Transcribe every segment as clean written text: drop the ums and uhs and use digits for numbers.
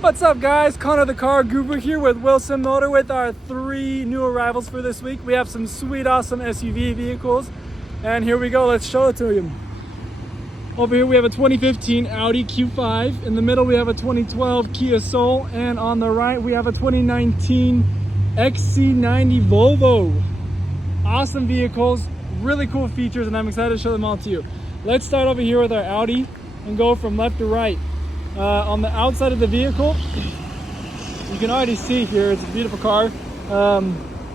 What's up guys, Connor the Car Guru here with Wilson Motor with our 3 new arrivals for this week. We have some sweet awesome SUV vehicles and here we go, let's show it to you. Over here we have a 2015 Audi Q5, in the middle we have a 2012 Kia Soul, and on the right we have a 2019 XC90 Volvo. Awesome vehicles, really cool features, and I'm excited to show them all to you. Let's start over here with our Audi and go from left to right. On the outside of the vehicle, you can already see here, it's a beautiful car.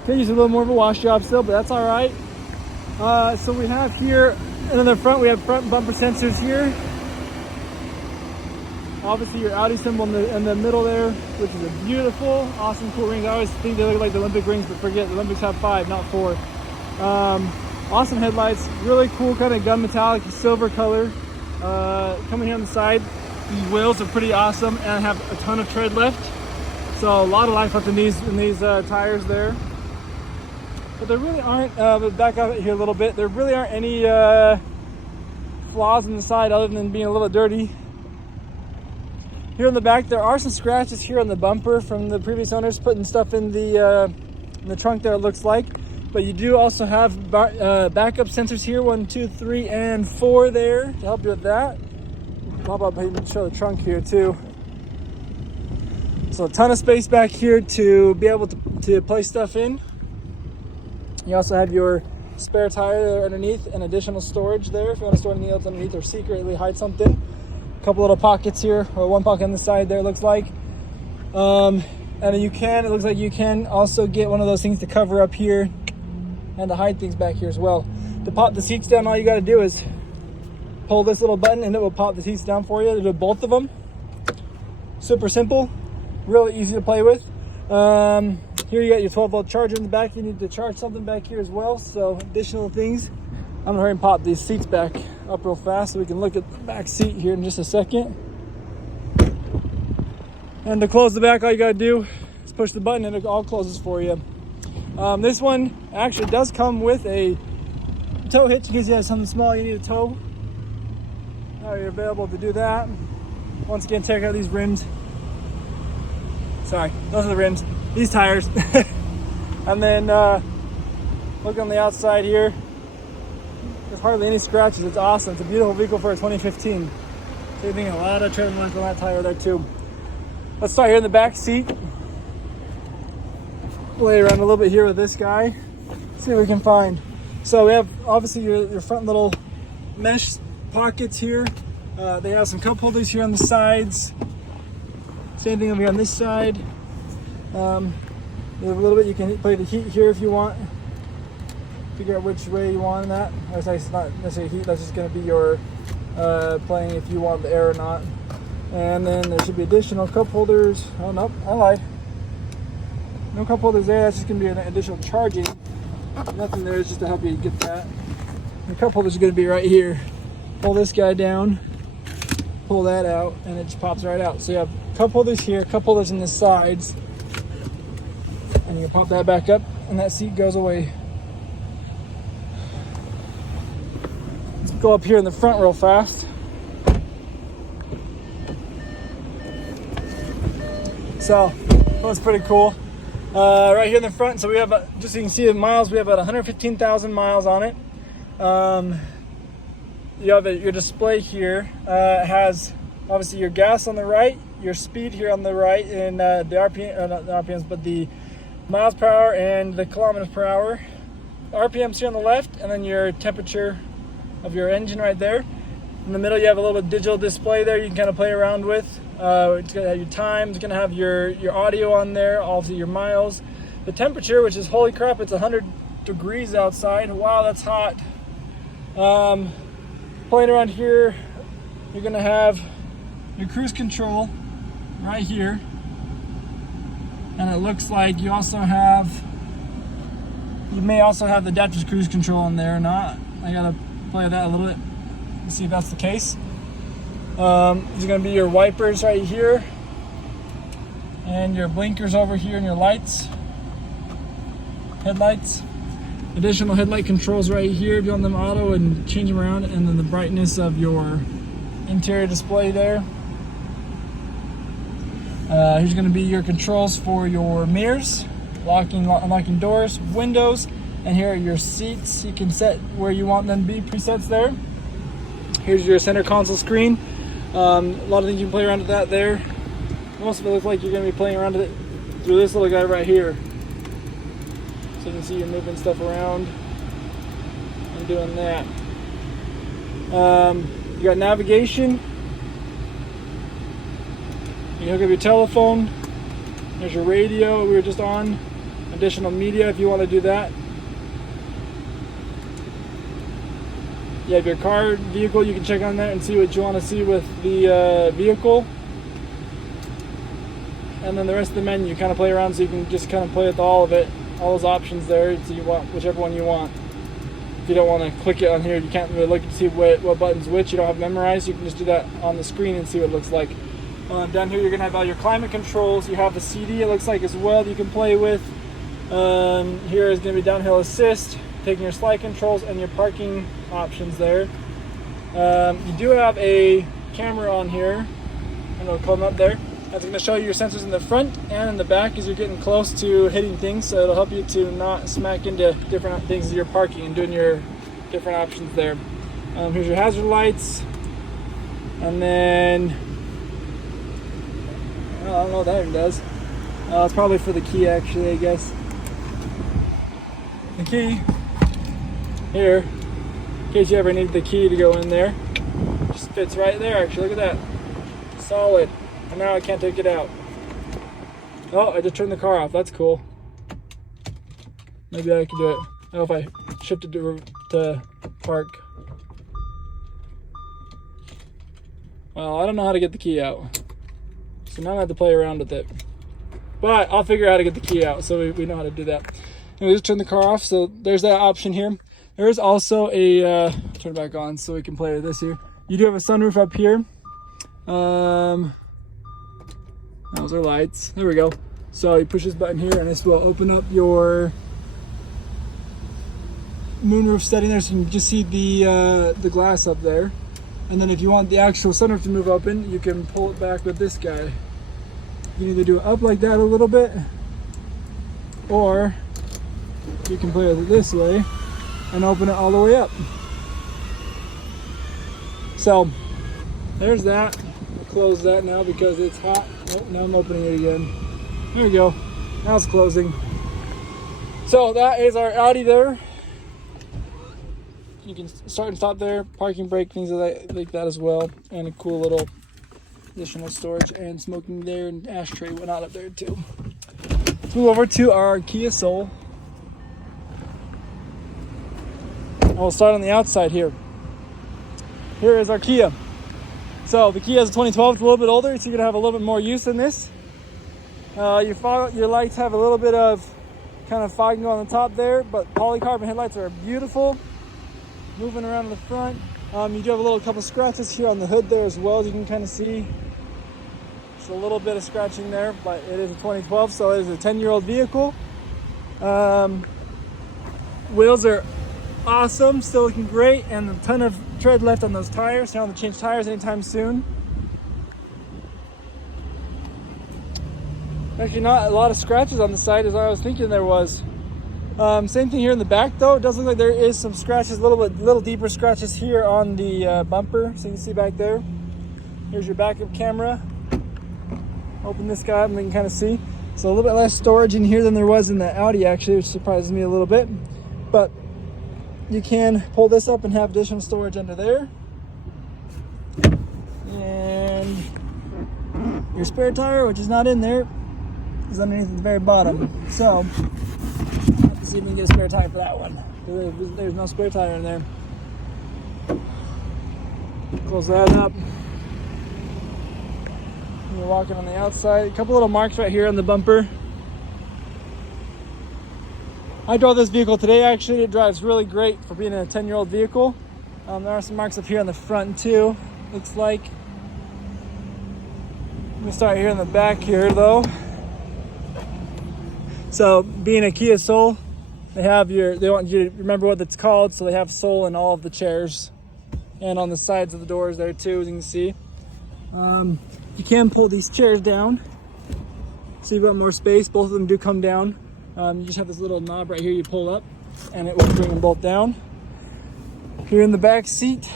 Could use a little more of a wash job still, but that's all right. So we have here, and in the front, we have front bumper sensors here. Obviously your Audi symbol in the middle there, which is a beautiful, awesome, cool rings. I always think they look like the Olympic rings, but forget, the Olympics have 5, not 4. Awesome headlights, really cool kind of gun metallic silver color. Coming here on the side, these wheels are pretty awesome and have a ton of tread left, so a lot of life left in these tires there. But there really aren't, back up here a little bit, there really aren't any flaws in the side other than being a little dirty. Here in the back there are some scratches here on the bumper from the previous owners putting stuff in the trunk there, it looks like. But you do also have backup sensors here, 1, 2, 3, and 4 there to help you with that. Pop up and show the trunk here too. So a ton of space back here to be able to place stuff in. You also have your spare tire there underneath and additional storage there if you want to store anything else underneath or secretly hide something. A couple little pockets here, or one pocket on the side there, it looks like. And then it looks like you can also get one of those things to cover up here and to hide things back here as well. To pop the seats down, all you got to do is pull this little button and it will pop the seats down for you. To do both of them. Super simple, really easy to play with. Here you got your 12-volt charger in the back. You need to charge something back here as well, so additional things. I'm gonna hurry and pop these seats back up real fast so we can look at the back seat here in just a second. And to close the back, all you gotta do is push the button and it all closes for you. This one actually does come with a tow hitch in case you have something small you need to tow. Now you're available to do that. Once again, check out these rims. Sorry, those are the rims. These tires. And then look on the outside here. There's hardly any scratches. It's awesome. It's a beautiful vehicle for a 2015. Saving a lot of tread length on that tire there too. Let's start here in the back seat. Play around a little bit here with this guy. See what we can find. So we have obviously your front little mesh pockets here. They have some cup holders here on the sides. Same thing over here on this side. A little bit, you can play the heat here if you want. Figure out which way you want that. It's not necessarily heat, that's just going to be your playing if you want the air or not. And then there should be additional cup holders. Oh nope, I lied. No cup holders there, that's just going to be an additional charging. Nothing there, it's just to help you get that. The cup holders are going to be right here. Pull this guy down, pull that out, and it just pops right out. So you have cup holders here, cup holders in the sides, and you can pop that back up, and that seat goes away. Let's go up here in the front real fast. So that's pretty cool. Right here in the front, so we have, just so you can see the miles, we have about 115,000 miles on it. You have your display here. It has obviously your gas on the right, your speed here on the right, and the RPM, not the RPMs, but the miles per hour and the kilometers per hour. RPMs here on the left, and then your temperature of your engine right there. In the middle, you have a little digital display there you can kind of play around with. It's going to have your time, it's going to have your audio on there, also your miles. The temperature, which is, holy crap, it's 100 degrees outside. Wow, that's hot. Playing around here, you're going to have your cruise control right here. And it looks like you may also have the adaptive cruise control in there or not. I got to play with that a little bit and see if that's the case. These are going to be your wipers right here, and your blinkers over here, and your lights, headlights. Additional headlight controls right here if you want them auto and change them around, and then the brightness of your interior display there. Here's going to be your controls for your mirrors, locking, unlocking doors, windows, and here are your seats. You can set where you want them to be, presets there. Here's your center console screen. A lot of things you can play around with that there. Most of it looks like you're going to be playing around with it through this little guy right here. So you can see you're moving stuff around and doing that. You got navigation. You can hook up your telephone. There's your radio we were just on. Additional media if you want to do that. You have your car, vehicle, you can check on that and see what you want to see with the vehicle. And then the rest of the menu, you kind of play around so you can just kind of play with all of it. All those options there, so you want whichever one you want. If you don't want to click it on here, you can't really look to see what button's which. You don't have memorized, you can just do that on the screen and see what it looks like. Down here you're going to have all your climate controls. You have the CD, it looks like, as well, that you can play with. Here is going to be downhill assist, taking your slide controls and your parking options there. You do have a camera on here. I'm going to come up there. That's going to show you your sensors in the front and in the back as you're getting close to hitting things, so it'll help you to not smack into different things as you're parking and doing your different options there. Here's your hazard lights, and then I don't know what that even does. It's probably for the key, actually, I guess. The key here, in case you ever need the key to go in there, just fits right there. Actually, look at that, solid. And now I can't take it out. Oh, I just turned the car off. That's cool. Maybe I can do it. I don't know if I shifted to park. Well, I don't know how to get the key out. So now I have to play around with it. But I'll figure out how to get the key out so we know how to do that. And we just turn the car off. So there's that option here. There is also a, turn it back on so we can play with this here. You do have a sunroof up here. Those are lights. There we go. So you push this button here and this will open up your moonroof setting there, so you can just see the glass up there. And then if you want the actual sunroof to move open, you can pull it back with this guy. You can either do it up like that a little bit, or you can play with it this way and open it all the way up. So there's that. I'll close that now because it's hot. Oh, now I'm opening it again. There we go. Now it's closing. So that is our Audi there. You can start and stop there, parking brake, things like that as well, and a cool little additional storage and smoking there and ashtray went out up there too. Let's move over to our Kia Soul. And we'll start on the outside here. Here is our Kia. So the Kia is a 2012, it's a little bit older, so you're gonna have a little bit more use in this. Your lights have a little bit of kind of fogging on the top there, but polycarbon headlights are beautiful. Moving around in the front, you do have a couple scratches here on the hood there as well, as you can kind of see. Just a little bit of scratching there, but it is a 2012, so it is a 10-year-old vehicle. Wheels are awesome, still looking great, and a ton of tread left on those tires. You don't have to change tires anytime soon. Actually, not a lot of scratches on the side as I was thinking there was. Same thing here in the back though. It does look like there is some scratches, little deeper scratches here on the bumper, so you can see back there. Here's your backup camera. Open this guy up and you can kind of see. So a little bit less storage in here than there was in the Audi actually, which surprises me a little bit. But you can pull this up and have additional storage under there. And your spare tire, which is not in there, is underneath at the very bottom. So let's see if we can get a spare tire for that one. There's no spare tire in there. Close that up. You're walking on the outside. A couple little marks right here on the bumper. I drove this vehicle today actually. It drives really great for being a 10-year-old vehicle. There are some marks up here on the front too, looks like. Let me start here in the back here though. So being a Kia Soul, they want you to remember what it's called, so they have Soul in all of the chairs and on the sides of the doors there too, as you can see. You can pull these chairs down so you've got more space. Both of them do come down. You just have this little knob right here you pull up and it will bring them both down. Here in the back seat,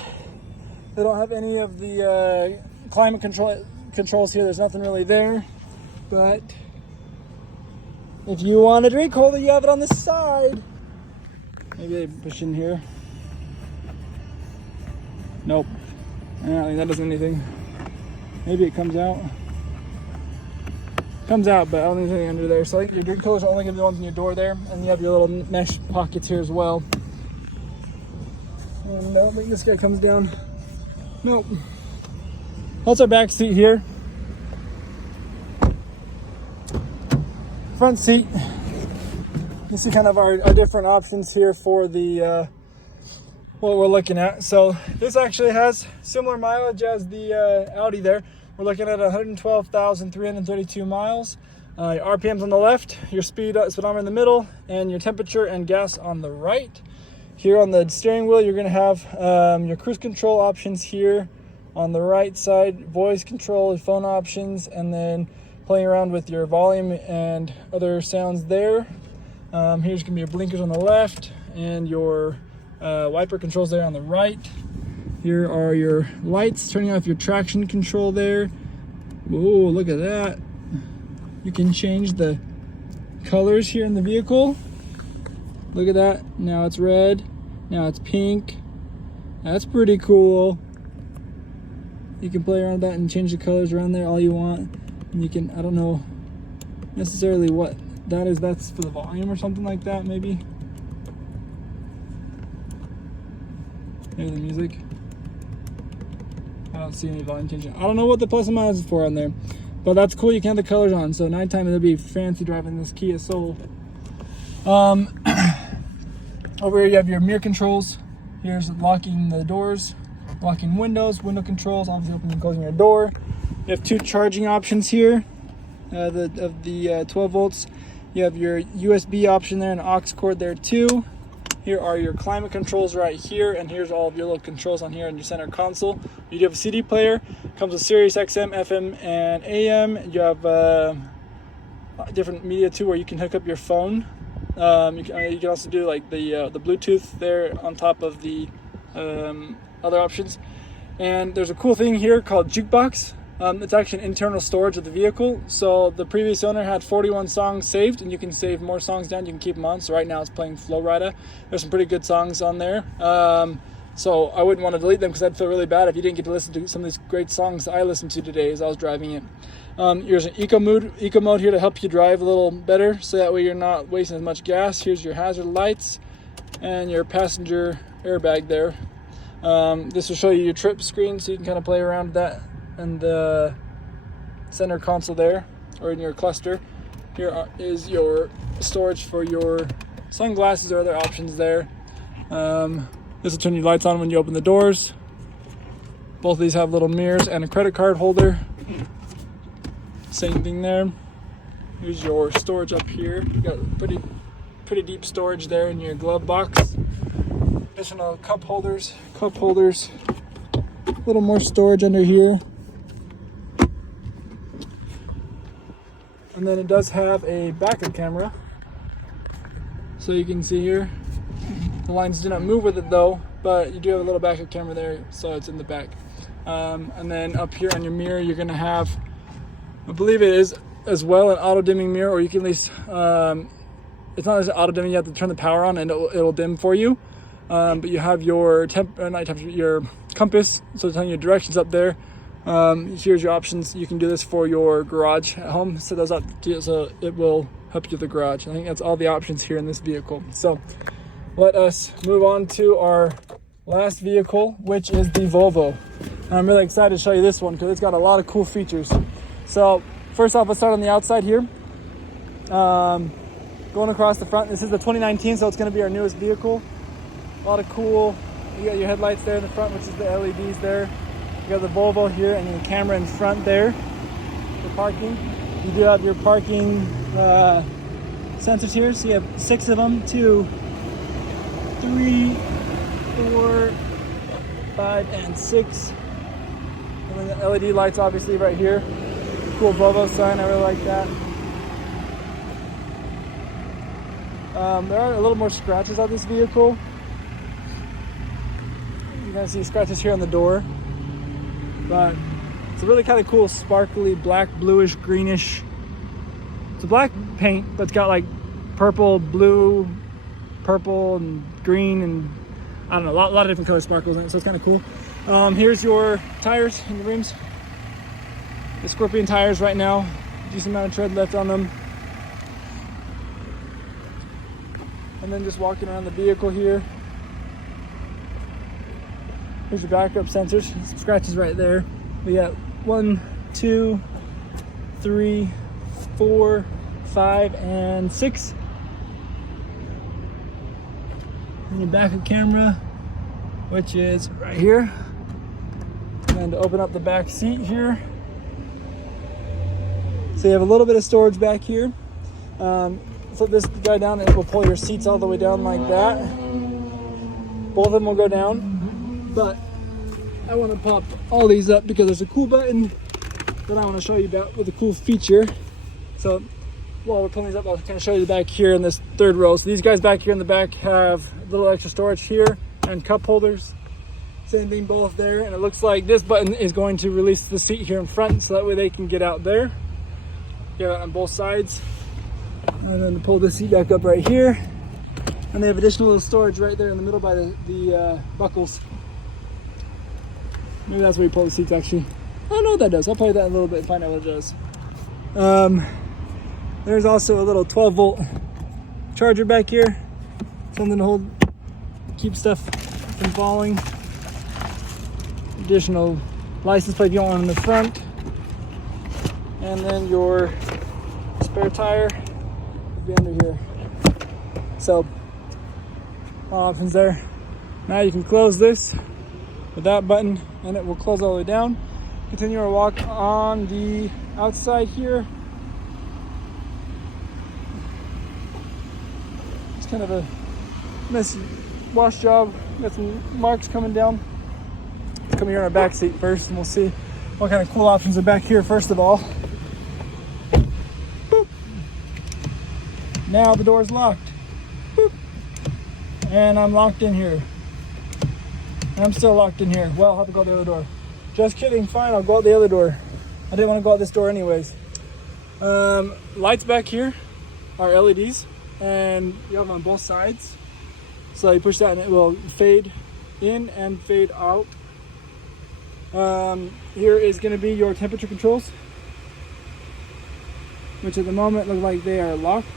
they don't have any of the climate controls here. There's nothing really there, but if you want a drink holder, you have it on the side. Maybe they push in here. Nope. I don't think that does anything. Maybe it comes out. Comes out, but I don't think there's anything under there. So I think your drink coolers are only going to be the ones in your door there, and you have your little mesh pockets here as well. And I don't think this guy comes down. Nope. That's our back seat here. Front seat. You see kind of our different options here for the what we're looking at. So this actually has similar mileage as the Audi there. We're looking at 112,332 miles. Your RPMs on the left, your speedometer in the middle, and your temperature and gas on the right. Here on the steering wheel, you're going to have your cruise control options here on the right side, voice control, phone options, and then playing around with your volume and other sounds there. Here's going to be your blinkers on the left and your wiper controls there on the right. Here are your lights, turning off your traction control there. Whoa, look at that. You can change the colors here in the vehicle. Look at that. Now it's red. Now it's pink. That's pretty cool. You can play around with that and change the colors around there all you want. And you can, I don't know necessarily what that is. That's for the volume or something like that, maybe. Here's the music. I don't see any volume changing. I don't know what the plus and minus is for on there, but that's cool. You can have the colors on. So nighttime it'll be fancy driving this Kia Soul. Over here you have your mirror controls. Here's locking the doors, locking windows, window controls, obviously opening and closing your door. You have two charging options here of the 12 volts. You have your USB option there and aux cord there too. Here are your climate controls right here, and here's all of your little controls on here in your center console. You do have a CD player, comes with Sirius XM, FM, and AM. You have different media too, where you can hook up your phone. You can also do like the Bluetooth there on top of the other options. And there's a cool thing here called Jukebox. It's actually an internal storage of the vehicle. So the previous owner had 41 songs saved, and you can save more songs down. You can keep them on. So right now it's playing Flow Rida. There's some pretty good songs on there. So I wouldn't want to delete them because I'd feel really bad if you didn't get to listen to some of these great songs I listened to today as I was driving it. Here's an eco mode here to help you drive a little better, so that way you're not wasting as much gas. Here's your hazard lights and your passenger airbag there. This will show you your trip screen, so you can kind of play around with that and the center console there, or in your cluster. Here is your storage for your sunglasses or other options there. This will turn your lights on when you open the doors. Both of these have little mirrors and a credit card holder. Same thing there. Here's your storage up here. You got pretty deep storage there in your glove box. Additional cup holders. A little more storage under here. And then it does have a backup camera. So you can see here, the lines do not move with it though, but you do have a little backup camera there, so it's in the back. And then up here on your mirror, you're gonna have, I believe it is as well, an auto dimming mirror, or you can at least, it's not as auto dimming, you have to turn the power on and it'll dim for you. But you have your your compass, so telling you directions up there. Here's your options. You can do this for your garage at home. Set those up so it will help you with the garage. I think that's all the options here in this vehicle. So let us move on to our last vehicle, which is the Volvo. And I'm really excited to show you this one because it's got a lot of cool features. So first off, let's start on the outside here. Going across the front, this is the 2019, so it's going to be our newest vehicle. A lot of cool, you got your headlights there in the front, which is the LEDs there. You got the Volvo here and the camera in front there for parking. You do have your parking sensors here, so you have 6 of them, 2, 3, 4, 5, and 6. And then the LED lights obviously right here. Cool Volvo sign, I really like that. There are a little more scratches on this vehicle. You can see scratches here on the door, but it's a really kind of cool sparkly black, bluish, greenish. It's a black paint, but it's got like purple, blue, purple, and green, and I don't know, a lot of different color sparkles in it, so it's kind of cool. Here's your tires and your rims. The Scorpion tires right now, decent amount of tread left on them. And then just walking around the vehicle here. Here's your backup sensors. Some scratches right there. We got 1, 2, 3, 4, 5, and 6. And your backup camera, which is right here. And to open up the back seat here. So you have a little bit of storage back here. Flip this guy down and it will pull your seats all the way down like that. Both of them will go down, but I want to pop all these up because there's a cool button that I want to show you about with a cool feature. So while we're pulling these up, I'll kind of show you the back here in this third row. So these guys back here in the back have a little extra storage here and cup holders. Same thing both there, and it looks like this button is going to release the seat here in front so that way they can get out there. Get out on both sides. And then to pull this seat back up right here. And they have additional little storage right there in the middle by the buckles. Maybe that's where you pull the seats actually. I don't know what that does. I'll play that in a little bit and find out what it does. There's also a little 12-volt charger back here. Something to keep stuff from falling. Additional license plate if you want one in the front. And then your spare tire be under here. So all options there. Now you can close this with that button and it will close all the way down. Continue our walk on the outside here. It's kind of a messy wash job. Got some marks coming down. Let's come here on our back seat first and we'll see what kind of cool options are back here first of all. Now the door's locked. Boop. And I'm locked in here. I'm still locked in here. Well, I'll have to go out the other door. Just kidding, fine, I'll go out the other door. I didn't want to go out this door anyways. Lights back here are LEDs and you have them on both sides. So you push that and it will fade in and fade out. Here is going to be your temperature controls, which at the moment look like they are locked.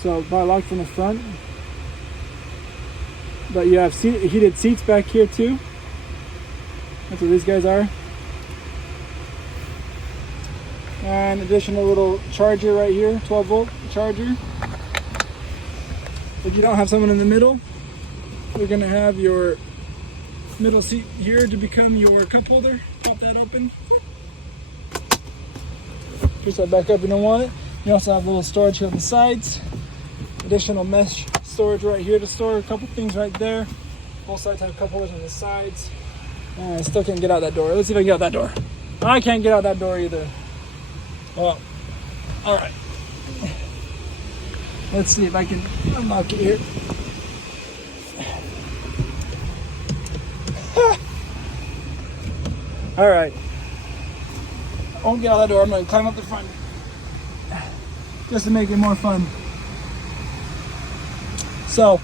So probably locked from the front. But you have heated seats back here too. That's what these guys are. And additional little charger right here, 12-volt charger. If you don't have someone in the middle, we're gonna have your middle seat here to become your cup holder. Pop that open. Push that back up if you don't want it. You also have a little storage here on the sides. Additional mesh storage right here to store a couple things right there. Both sides have cup holders on the sides. I still can't get out that door. Let's see if I can get out that door. I can't get out that door either. Well, all right. Let's see if I can unlock it here. All right. I won't get out that door. I'm going to climb up the front just to make it more fun. So,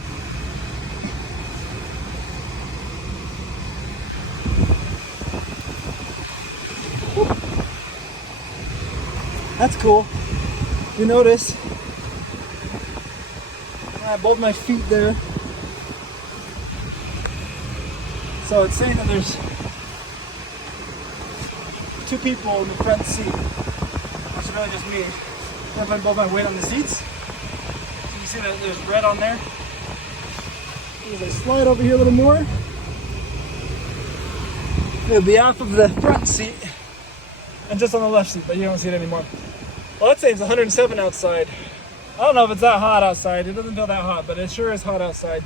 that's cool. You notice I have both my feet there. So it's saying that there's 2 people in the front seat, which is really just me. I put both my weight on the seats. You can see that there's red on there. As I slide over here a little more, it'll be off of the front seat and just on the left seat, but you don't see it anymore. Well, let's say it's 107 outside. I don't know if it's that hot outside. It doesn't feel that hot, but it sure is hot outside.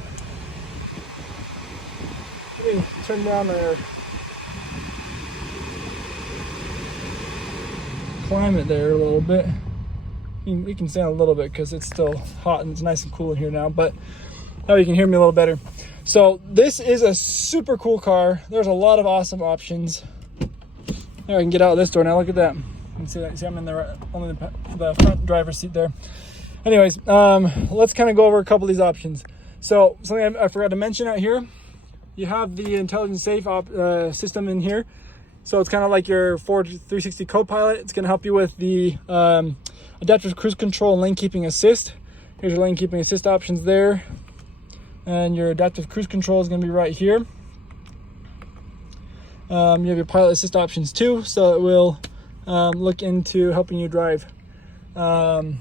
Let me turn down our climate there a little bit. we can stand a little bit because it's still hot and it's nice and cool in here now, but now you can hear me a little better. So this is a super cool car. There's a lot of awesome options. There, I can get out of this door now. Look at that. You can see that. See, I'm in only the front driver's seat there. Anyways, let's kind of go over a couple of these options. So something I forgot to mention out here, you have the intelligent safe system in here. So it's kind of like your Ford 360 Copilot. It's going to help you with the adaptive cruise control and lane keeping assist. Here's your lane keeping assist options there. And your adaptive cruise control is going to be right here. You have your pilot assist options too, so it will look into helping you drive. So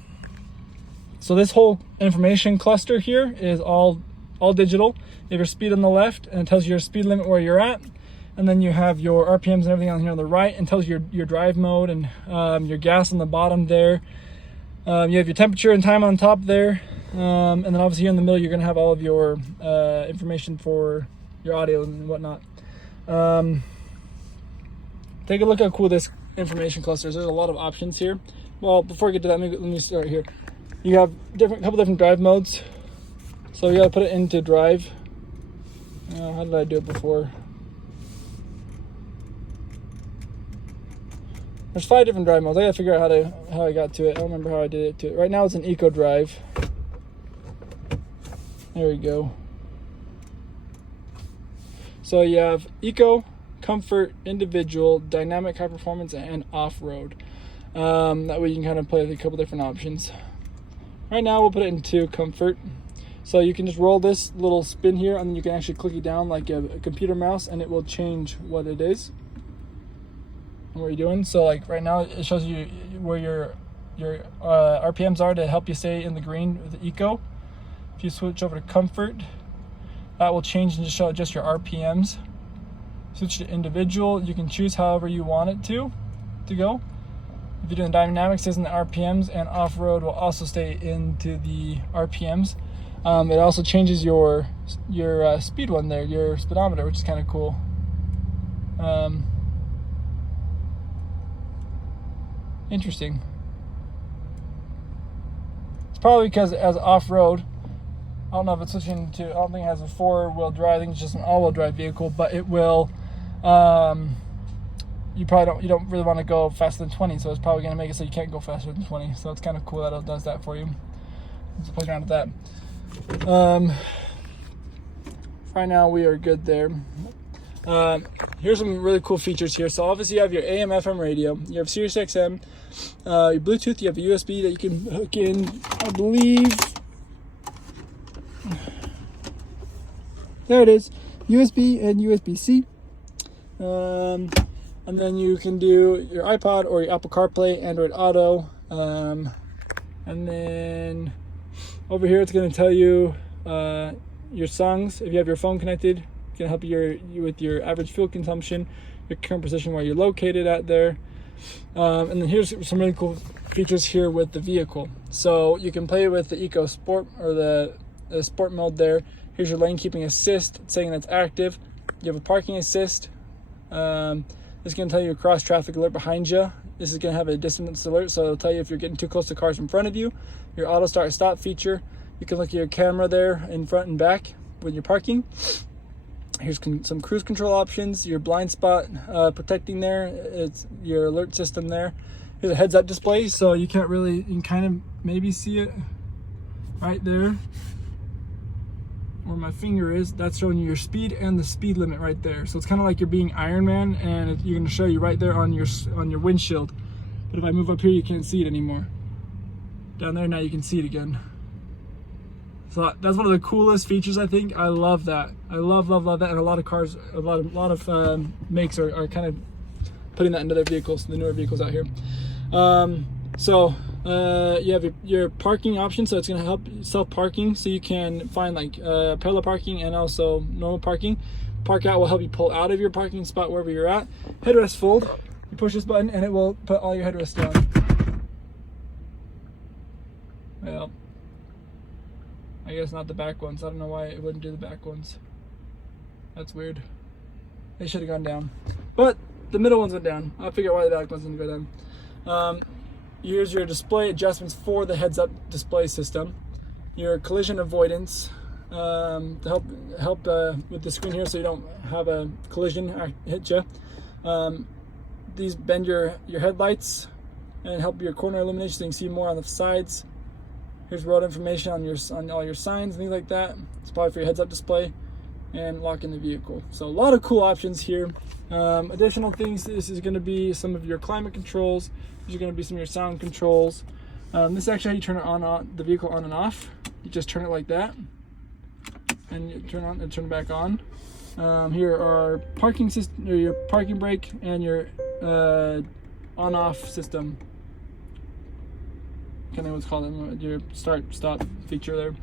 this whole information cluster here is all digital. You have your speed on the left, and it tells you your speed limit where you're at. And then you have your RPMs and everything on here on the right, and tells you your drive mode and your gas on the bottom there. You have your temperature and time on top there. And then obviously here in the middle, you're going to have all of your information for your audio and whatnot. Take a look how cool this information cluster is. There's a lot of options here. Well, before I get to that, let me start here. You have a couple different drive modes. So you got to put it into drive. How did I do it before? There's 5 different drive modes. I got to figure out how I got to it. I don't remember how I did it to it. Right now it's an eco drive. There we go. So you have eco, comfort, individual, dynamic, high performance, and off-road. That way you can kind of play with a couple different options. Right now we'll put it into comfort. So you can just roll this little spin here, and then you can actually click it down like a computer mouse, and it will change what it is and what you're doing. So like right now it shows you where your RPMs are to help you stay in the green with the eco. If you switch over to comfort, that will change and just show just your RPMs. Switch to individual, you can choose however you want it to go. If you're doing dynamics, it stays in the RPMs, and off-road will also stay into the RPMs. It also changes your speed one there, your speedometer, which is kind of cool. Interesting. It's probably because it has off-road. I don't know if it's switching to, I don't think it has a 4-wheel drive. I think it's just an all-wheel drive vehicle, but it will, you don't really want to go faster than 20, so it's probably going to make it so you can't go faster than 20. So it's kind of cool that it does that for you. Let's play around with that. Right now we are good there. Here's some really cool features here. So obviously you have your AM FM radio, you have Sirius XM, your Bluetooth, you have a USB that you can hook in, I believe. There it is, USB and USB-C. And then you can do your iPod or your Apple CarPlay, Android Auto. And then over here it's going to tell you your songs. If you have your phone connected, it's going to help you with your average fuel consumption, your current position where you're located at there. And then here's some really cool features here with the vehicle. So you can play with the Eco Sport or the Sport mode there. Here's your lane keeping assist. It's saying that's active. You have a parking assist. This is going to tell you a cross traffic alert behind you. This is going to have a distance alert, so it'll tell you if you're getting too close to cars in front of you. Your auto start stop feature. You can look at your camera there in front and back when you're parking. Here's some cruise control options. Your blind spot protecting there. It's your alert system there. Here's a heads up display, so you can kind of maybe see it right there where my finger is. That's showing you your speed and the speed limit right there. So it's kind of like you're being Iron Man, and you're going to show you right there on your windshield. But if I move up here, you can't see it anymore. Down there now you can see it again. So that's one of the coolest features, I think. I love that. I love that. And a lot of cars, a lot of makes are kind of putting that into their vehicles, the newer vehicles out here. You have your parking option, so it's going to help self-parking, so you can find like parallel parking and also normal parking. Park out will help you pull out of your parking spot wherever you're at. Headrest fold, you push this button and it will put all your headrests down. Well, I guess not the back ones. I don't know why it wouldn't do the back ones. That's weird. They should have gone down. But the middle ones went down. I'll figure out why the back ones didn't go down. Here's your display adjustments for the heads-up display system. Your collision avoidance to help with the screen here, so you don't have a collision hit you. These bend your headlights and help your corner illumination, so you can see more on the sides. Here's road information on all your signs and things like that. It's probably for your heads-up display and locking the vehicle. So a lot of cool options here. Additional things, this is going to be some of your climate controls. These are going to be some of your sound controls. This is actually how you turn it on the vehicle on and off. You just turn it like that, and you turn on and turn it back on. Here are parking system, or your parking brake, and your on-off system. I can't think what's called, your start-stop feature there.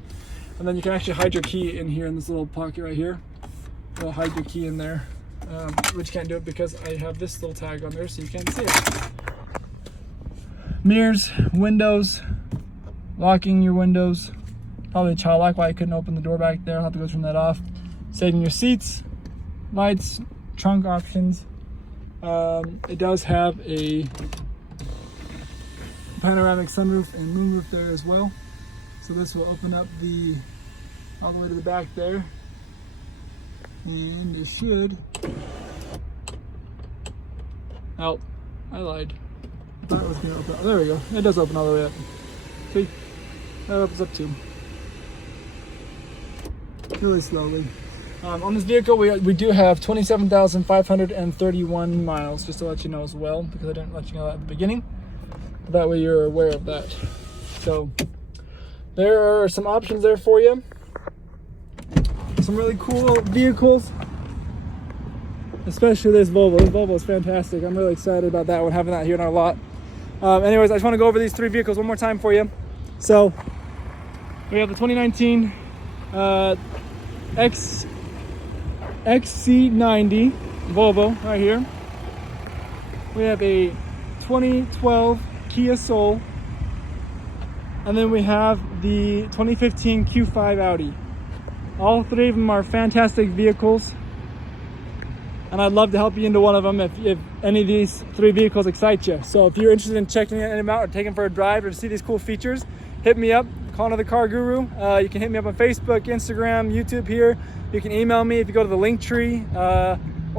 And then you can actually hide your key in here in this little pocket right here. It'll hide your key in there, which can't do it because I have this little tag on there, so you can't see it. Mirrors, windows, locking your windows. Probably a child lock, why I couldn't open the door back there. I'll have to go turn that off. Saving your seats, lights, trunk options. It does have a panoramic sunroof and moonroof there as well. So this will open up all the way to the back there. And it should, oh, I lied. I thought it was gonna open, oh, there we go. It does open all the way up. See, that opens up too. Really slowly. On this vehicle, we do have 27,531 miles, just to let you know as well, because I didn't let you know that at the beginning. That way you're aware of that. So there are some options there for you. Some really cool vehicles, especially this Volvo. This Volvo is fantastic. I'm really excited about that one, having that here in our lot. Anyways, I just want to go over these three vehicles one more time for you. So we have the 2019 XC90 Volvo right here. We have a 2012 Kia Soul, and then we have the 2015 Q5 Audi. All three of them are fantastic vehicles, and I'd love to help you into one of them if any of these three vehicles excite you. So if you're interested in checking them out or taking for a drive or to see these cool features, hit me up. Call into the Car Guru. You can hit me up on Facebook, Instagram, YouTube here. You can email me if you go to the link tree, or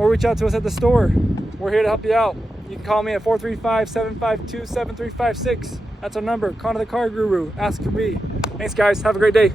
reach out to us at the store. We're here to help you out. You can call me at 435-752-7356. That's our number. Call into the Car Guru. Ask for me. Thanks, guys. Have a great day.